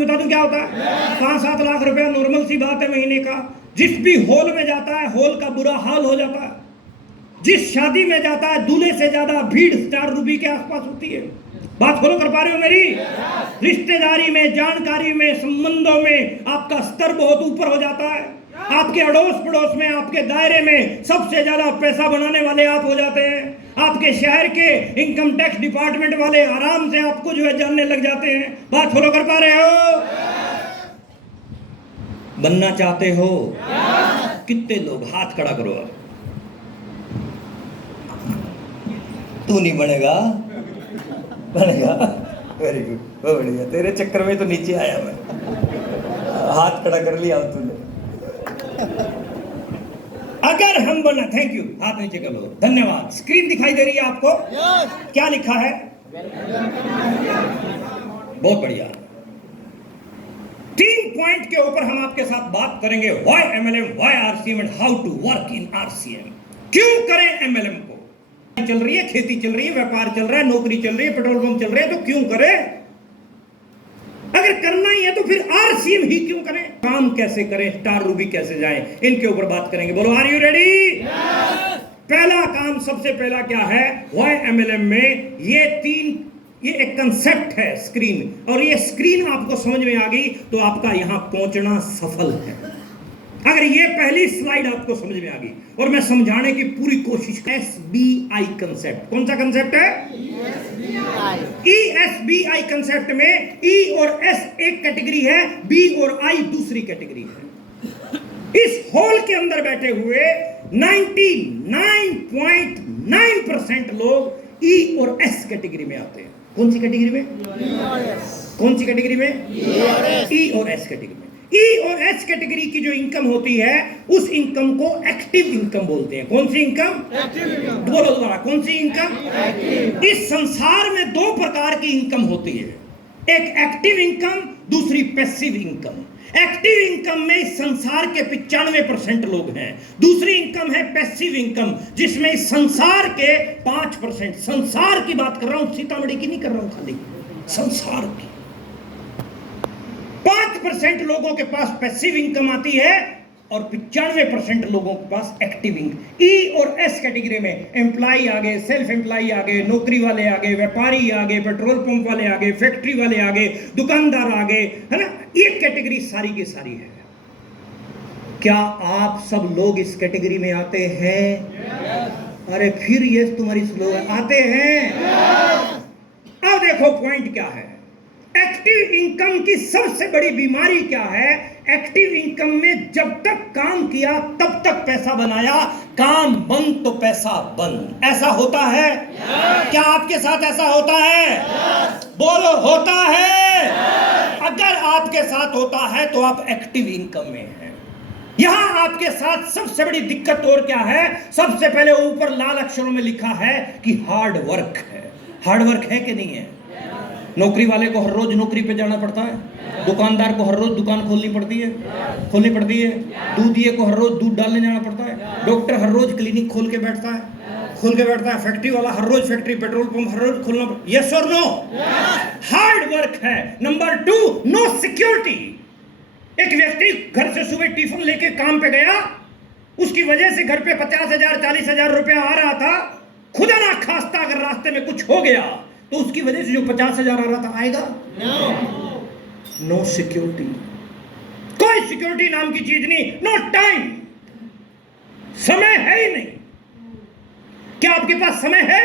भी बता दूं क्या होता है? 5-7 लाख रुपया नॉर्मल सी बात है महीने का। जिस भी हॉल में जाता है हॉल का बुरा हाल हो जाता है। जिस शादी में जाता है दूल्हे से ज्यादा भीड़ स्टार रूबी के आसपास होती है। बात फॉलो कर पा रहे हो मेरी? रिश्तेदारी में, जानकारी में, संबंधों में आपका स्तर बहुत ऊपर हो जाता है। आपके अड़ोस पड़ोस में, आपके दायरे में सबसे ज्यादा पैसा बनाने वाले आप हो जाते हैं। आपके शहर के इनकम टैक्स डिपार्टमेंट वाले आराम से आपको जो है जानने लग जाते हैं। बात फॉलो कर पा रहे हो? बनना चाहते हो? कितने लोग हाथ खड़ा करो। आप तू नहीं बनेगा? बनेगा। वेरी गुड, बहुत बढ़िया। तेरे चक्कर में तो नीचे आया मैं। हाथ खड़ा कर लिया तूने। अगर हम बनना, थैंक यू, हाथ नीचे कर लो, धन्यवाद। स्क्रीन दिखाई दे रही है आपको? क्या लिखा है? बहुत बढ़िया। 3 पॉइंट के ऊपर हम आपके साथ बात करेंगे। Why MLM, why RCM and how to work in RCM. क्यों करें एमएलएम को? चल रही है, खेती चल रही है, व्यापार चल रहा है, नौकरी चल रही है, पेट्रोल पंप चल रहे हैं, तो क्यों करें? अगर करना ही है तो फिर आरसीएम ही क्यों करें? काम कैसे करें, स्टार रूबी कैसे जाएं, इनके ऊपर बात करेंगे। बोलो, आर यू रेडी? पहला काम, सबसे पहला क्या है? व्हाई एमएलएम में ये एक कंसेप्ट है, स्क्रीन। और ये स्क्रीन आपको समझ में आ गई तो आपका यहां पहुंचना सफल है। अगर ये पहली स्लाइड आपको समझ में आ गई और मैं समझाने की पूरी कोशिश, एसबीआई कंसेप्ट। कौन सा कंसेप्ट है? ESBI कंसेप्ट में ई और एस एक कैटेगरी है, बी और आई दूसरी कैटेगरी है। इस हॉल के अंदर बैठे हुए 99.9% लोग ई और एस कैटेगरी में आते हैं। कौन सी कैटेगरी में? कौन सी कैटेगरी में? ई और एस कैटेगरी में। ई और एस कैटेगरी की जो इनकम होती है उस इनकम को एक्टिव इनकम बोलते हैं। कौन सी इनकम? Active income. बोलो दोबारा, कौन सी इनकम? एक्टिव। इस संसार में 2 प्रकार की इनकम होती है, एक एक्टिव इनकम, दूसरी पैसिव इनकम। एक्टिव इनकम में इस संसार के 95% लोग हैं। दूसरी इनकम है पैसिव इनकम, जिसमें इस संसार के 5%, संसार की बात कर रहा हूं, सीतामढ़ी की नहीं कर रहा हूं, खाली संसार की 5% लोगों के पास पैसिव इनकम आती है और 95% लोगों के पास एक्टिव इनकम। ई और एस कैटेगरी में एम्प्लॉय आ गए, सेल्फ एम्प्लॉय आ गए, नौकरी वाले आ गए, व्यापारी आ गए, पेट्रोल पंप वाले आ गए, फैक्ट्री वाले आ गए, दुकानदार आ गए, है ना? ये कैटेगरी सारी की सारी है। क्या आप सब लोग इस कैटेगरी में आते हैं? अरे फिर ये तुम्हारी स्लो है, आते हैं? अब देखो पॉइंट क्या है। एक्टिव इनकम की सबसे बड़ी बीमारी क्या है? एक्टिव इनकम में जब तक काम किया तब तक पैसा बनाया, काम बंद तो पैसा बंद। ऐसा होता है? क्या आपके साथ ऐसा होता है? बोलो, होता है? अगर आपके साथ होता है तो आप एक्टिव इनकम में हैं। यहां आपके साथ सबसे बड़ी दिक्कत और क्या है? सबसे पहले ऊपर लाल अक्षरों में लिखा है कि हार्ड वर्क है। हार्ड वर्क है कि नहीं है? नौकरी वाले को हर रोज नौकरी पे जाना पड़ता है, दुकानदार को हर रोज दुकान खोलनी पड़ती है, दूधिये को हर रोज दूध डालने जाना पड़ता है, डॉक्टर हर रोज क्लिनिक खोल के बैठता है, फैक्ट्री वाला हर रोज फैक्ट्री, पेट्रोल पंप हर रोज खोलना पड़ता है। यस और नो? हार्ड वर्क है। Number 2, no security. एक व्यक्ति घर से सुबह टिफिन लेके काम पे गया, उसकी वजह से घर पे 50,000 40,000 रुपया आ रहा था। खुदा ना खास्ता अगर रास्ते में कुछ हो गया तो उसकी वजह से जो 50,000 आ रहा था आएगा? No security. कोई सिक्योरिटी नाम की चीज नहीं। नो टाइम, समय है ही नहीं। क्या आपके पास समय है?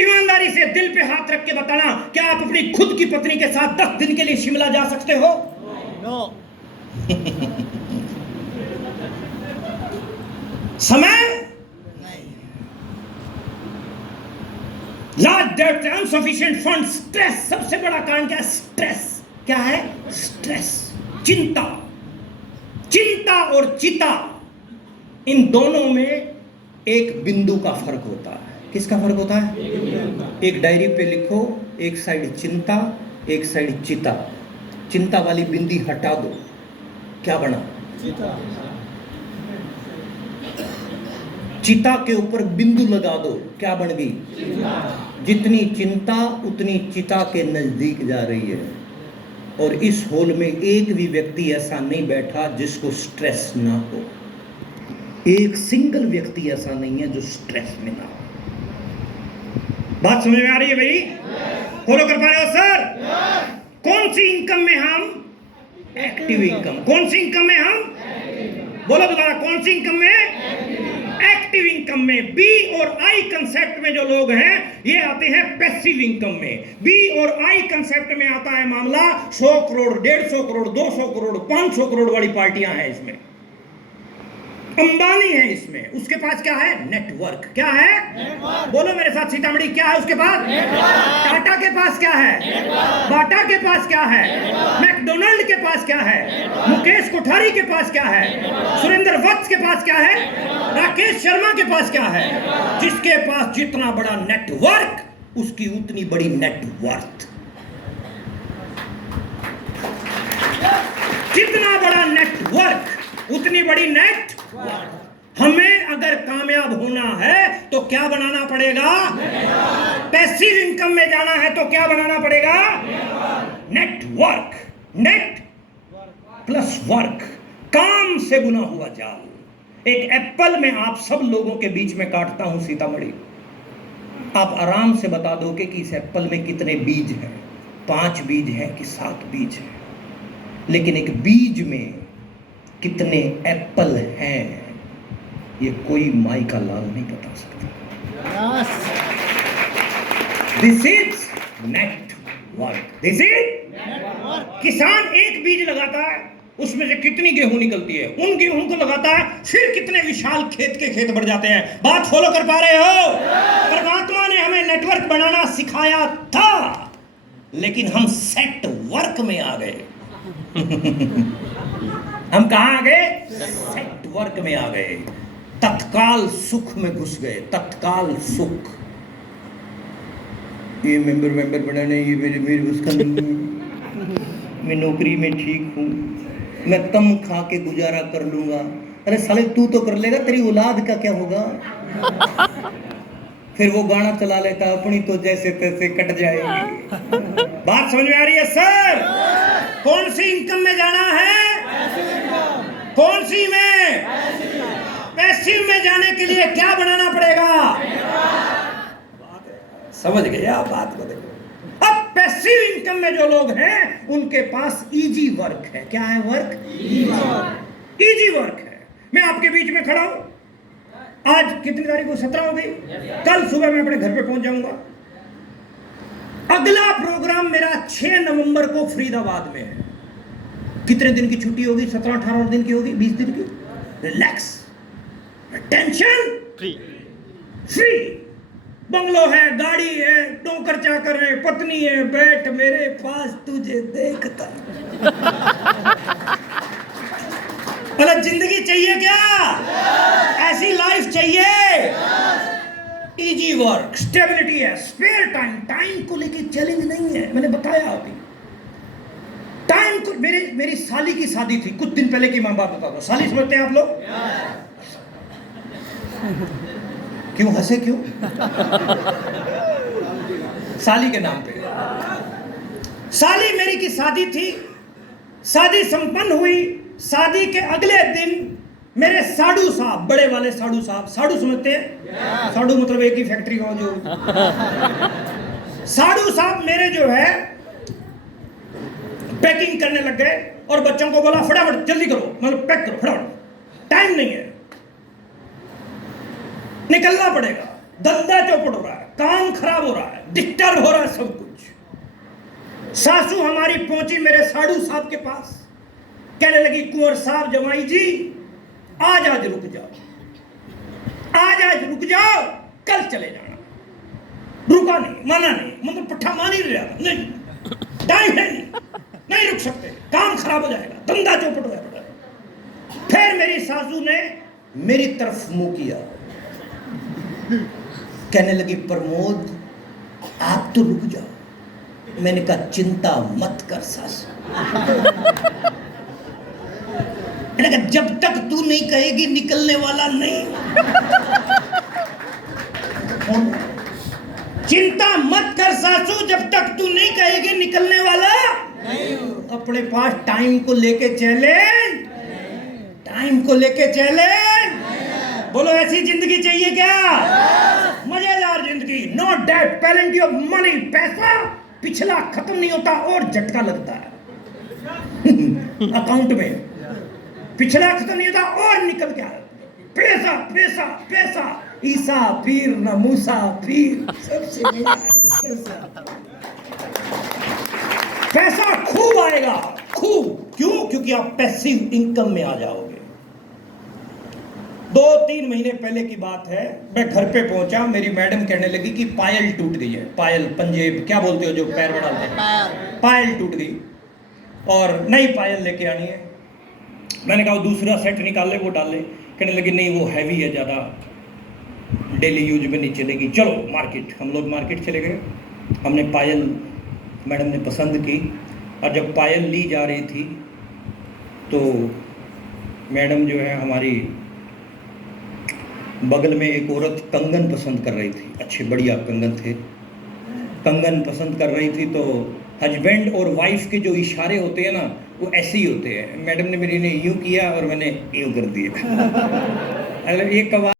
ईमानदारी से दिल पे हाथ रख के बताना, क्या आप अपनी खुद की पत्नी के साथ 10 दिन के लिए शिमला जा सकते हो? नो। समय large debt, insufficient fund, stress. सबसे बड़ा कारण क्या है? स्ट्रेस। क्या है? स्ट्रेस, चिंता। चिंता और चिता, इन दोनों में एक बिंदु का फर्क होता है। किसका फर्क होता है? एक डायरी पे लिखो, एक साइड चिंता, एक साइड चिता। चिंता वाली बिंदी हटा दो, क्या बना? चिता। चिता के ऊपर बिंदु लगा दो, क्या बन गई? चिता। जितनी चिंता उतनी चिता के नजदीक जा रही है, और इस हॉल में एक भी व्यक्ति ऐसा नहीं बैठा जिसको स्ट्रेस ना हो। एक सिंगल व्यक्ति ऐसा नहीं है जो स्ट्रेस में ना हो। बात समझ में आ रही है भाई? फॉलो कर पा रहे हो सर? कौन सी इनकम में हम? Active income. कौन सी इनकम में हम? बोलो दोबारा, कौन सी इनकम में? एक्टिव इनकम में। बी और आई कंसेप्ट में जो लोग हैं ये आते हैं पैसिव इनकम में। बी और आई कंसेप्ट में आता है मामला 100 करोड़, 150 करोड़, 200 करोड़, 500 करोड़ वाली पार्टियां हैं इसमें। अंबानी है इसमें, उसके पास क्या है? नेटवर्क। क्या है? नेटवर्क। बोलो मेरे साथ, सीतामढ़ी क्या है उसके पास? नेटवर्क। टाटा के पास क्या है? नेटवर्क। बाटा के पास क्या है? नेटवर्क। मैकडोनाल्ड के पास क्या है? नेटवर्क। मुकेश कोठारी के पास क्या है? नेटवर्क। सुरेंद्र वत्स के पास क्या है? नेटवर्क। राकेश शर्मा के पास क्या है? नेटवर्क। जिसके पास जितना बड़ा नेटवर्क उसकी उतनी बड़ी नेटवर्थ। जितना बड़ा नेटवर्क उतनी बड़ी नेट। हमें अगर कामयाब होना है तो क्या बनाना पड़ेगा? पैसिव इनकम में जाना है तो क्या बनाना पड़ेगा? नेटवर्क। नेट प्लस वर्क, काम से बुना हुआ जाल। एक एप्पल में आप सब लोगों के बीच में काटता हूं सीतामढ़ी, आप आराम से बता दोगे कि इस एप्पल में कितने बीज हैं? 5 बीज हैं कि 7 बीज हैं? लेकिन एक बीज में कितने एप्पल हैं ये कोई माई का लाल नहीं बता सकता। This is network. This is किसान एक बीज लगाता है, उसमें से कितनी गेहूं निकलती है, उन गेहूं को लगाता है, फिर कितने विशाल खेत के खेत बढ़ जाते हैं। बात फॉलो कर पा रहे हो? परमात्मा ने हमें नेटवर्क बनाना सिखाया था, लेकिन हम सेट वर्क में आ गए। हम कहां आ गए? सेट वर्क में आ गए। तत्काल सुख में घुस गए। तत्काल सुख, ये मेंबर बनाने, ये मेरे उसका नहीं है, मैं नौकरी में ठीक हूँ, मैं कम खा के गुजारा कर लूंगा। अरे साले तू तो कर लेगा, तेरी औलाद का क्या होगा? फिर वो गाना चला लेता, अपनी तो जैसे तैसे कट जाएगी। बात समझ में आ रही है सर? कौन सी इनकम में जाना है? कौन सी में? पैसिव में जाने के लिए क्या बनाना पड़ेगा? समझ गए आप बात को? देखो, अब पैसिव इनकम में जो लोग हैं उनके पास इजी वर्क है। क्या है वर्क? इजी वर्क है। मैं आपके बीच में खड़ा हूं, आज कितनी तारीख को? 17 हो गई। कल सुबह मैं अपने घर पे पहुंच जाऊंगा। अगला प्रोग्राम मेरा 6 नवंबर को फरीदाबाद में है। कितने दिन की छुट्टी होगी? 17-18 दिन की होगी, 20 दिन की। Relax, tension free. बंगलो है, गाड़ी है, नौकर चाकर है, पत्नी है, बैठ मेरे पास तुझे देखता। मतलब जिंदगी चाहिए क्या? ऐसी लाइफ चाहिए। इजी वर्क, स्टेबिलिटी है, स्पेयर टाइम, टाइम को लेके चैलेंज नहीं है। मैंने बताया अभी टाइम को। मेरी साली की शादी थी कुछ दिन पहले की, मां बाप बता दो। साली समझते हैं आप लोग? क्यों हंसे? क्यों? साली के नाम पे। साली मेरी की शादी थी, शादी संपन्न हुई। शादी के अगले दिन मेरे साडू साहब, बड़े वाले साडू साहब, साडू समझते हैं? साडू मतलब एक ही फैक्ट्री का जो साडू साहब मेरे जो है पैकिंग करने लग गए और बच्चों को बोला फटाफट जल्दी करो, मतलब पैक करो फटाफट, टाइम नहीं है, निकलना पड़ेगा। धंधा चौपट हो रहा है, काम खराब हो रहा है, डिस्टर्ब हो रहा है सब कुछ। सासू हमारी पहुंची मेरे साडू साहब के पास, कहने लगी कुंवर साहब जमाई जी आज रुक जाओ, आज रुक जाओ, कल चले जाना। रुका नहीं, माना नहीं, मतलब पट्ठा मान ही रहा, नहीं टाइम है, नहीं रुक सकते, काम खराब हो जाएगा, धंधा चौपट हो जाएगा। फिर मेरी सासू ने मेरी तरफ मुंह किया, कहने लगी प्रमोद आप तो रुक जाओ। मैंने कहा चिंता मत कर सासू, मैंने कहा जब तक तू नहीं कहेगी निकलने वाला नहीं। चिंता मत कर सासू, जब तक तू नहीं कहेगी निकलने वाला नहीं हूं। अपने पास टाइम को लेके चले, टाइम को लेके चले। बोलो ऐसी जिंदगी चाहिए क्या? मजेदार जिंदगी, no debt, plenty of money, पैसा पिछला खत्म नहीं होता और झटका लगता है अकाउंट में, पिछला खत्म नहीं होता और निकल के आता। पैसा पैसा पैसा, ईसा पीर न मूसा पीर, सबसे बड़ा पैसा। पैसा खूब आएगा, खूब। क्यों? क्योंकि आप पैसिव इनकम में आ जाओगे। 2-3 महीने पहले की बात है, मैं घर पे पहुंचा, मेरी मैडम कहने लगी कि पायल टूट गई है। पायल, पंजेब क्या बोलते हो जो पैर में डालते हैं, पायल टूट गई और नई पायल लेके आनी है। मैंने कहा दूसरा सेट निकाल ले, वो डाल ले। कहने लगी नहीं वो हैवी है, ज़्यादा डेली यूज में नहीं चलेगी, चलो मार्केट। हम लोग मार्केट चले गए, हमने पायल, मैडम ने पसंद की, और जब पायल ली जा रही थी तो मैडम जो है हमारी बगल में एक औरत कंगन पसंद कर रही थी, अच्छे बढ़िया कंगन थे, कंगन पसंद कर रही थी। तो हस्बैंड और वाइफ के जो इशारे होते हैं ना, वो ऐसे ही होते हैं। मैडम ने मेरी ने यूँ किया और मैंने यूँ कर दिया। मतलब ये कवा